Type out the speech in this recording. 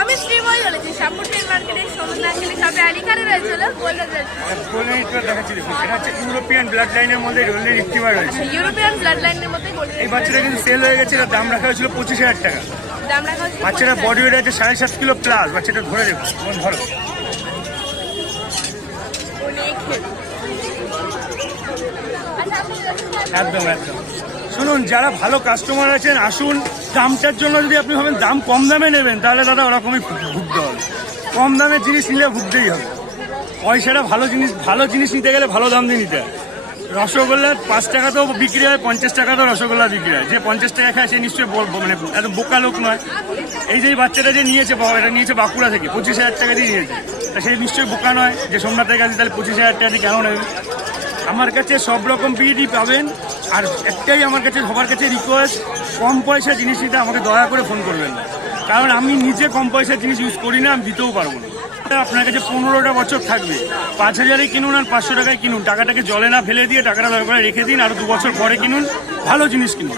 আমি শ্রীময় বলেছি শ্যামপুর ট্রেন মার্কেটের সমুদ্র আঙ্কেলের সামনে আলিখানে রয়েছিল গোল্ডেন দেখাচ্ছি দেখুন, এটা হচ্ছে ইউরোপিয়ান ব্লাড লাইনের মধ্যে গোল্ডেন রিট্রিভার রয়েছে। ইউরোপিয়ান ব্লাড লাইনের মধ্যে গোল্ডেন এই বাচ্চাটা কিন্তু সেল হয়ে গেছে, এর দাম রাখা হয়েছিল 25,000 টাকা। দাম রাখা হচ্ছে বাচ্চাটা বডি ওয়েট আছে 7.5 কিলো প্লাস। বাচ্চাটা ধরে দেখুন, ধরো অনেক হেভি। একদম একদম। শুনুন, যারা ভালো কাস্টমার আছেন আসুন। দামটার জন্য যদি আপনি ভাবেন দাম কম দামে নেবেন, তাহলে দাদা ওরকমই ভুগতে হবে। কম দামের জিনিস নিলে ভুগতেই হবে। পয়সাটা ভালো জিনিস নিতে গেলে ভালো দাম দিয়ে নিতে হয়। রসগোল্লা 5 টাকাতেও বিক্রি হয়, 50 টাকাতেও রসগোল্লা বিক্রি হয়। যে 50 টাকা খায় সে নিশ্চয়ই মানে এত বোকা লোক নয়। এই যে বাচ্চাটা যে নিয়েছে, এটা নিয়েছে বাঁকুড়া থেকে, 25,000 টাকা দিয়ে নিয়েছে। তা সে নিশ্চয়ই বোকা নয় যে সোমনাথের কাছে তাহলে 25,000 টাকা দিয়ে কেন নেবে। আমার কাছে সব রকম বিডি পাবেন। আর একটাই আমার কাছে সবার কাছে রিকোয়েস্ট, কম পয়সা জিনিস নিতে আমাকে দয়া করে ফোন করবেন না। কারণ আমি নিজে কম পয়সার জিনিস ইউজ করি না, আমি দিতেও পারবো না। আপনার কাছে 15টা বছর থাকবে। 5,000-এ কিনুন আর 500 টাকায় কিনুন, টাকাটাকে জলে না ফেলে দিয়ে টাকাটা দয়া করে রেখে দিন, আরো 2 বছর পরে কিনুন, ভালো জিনিস কিনুন।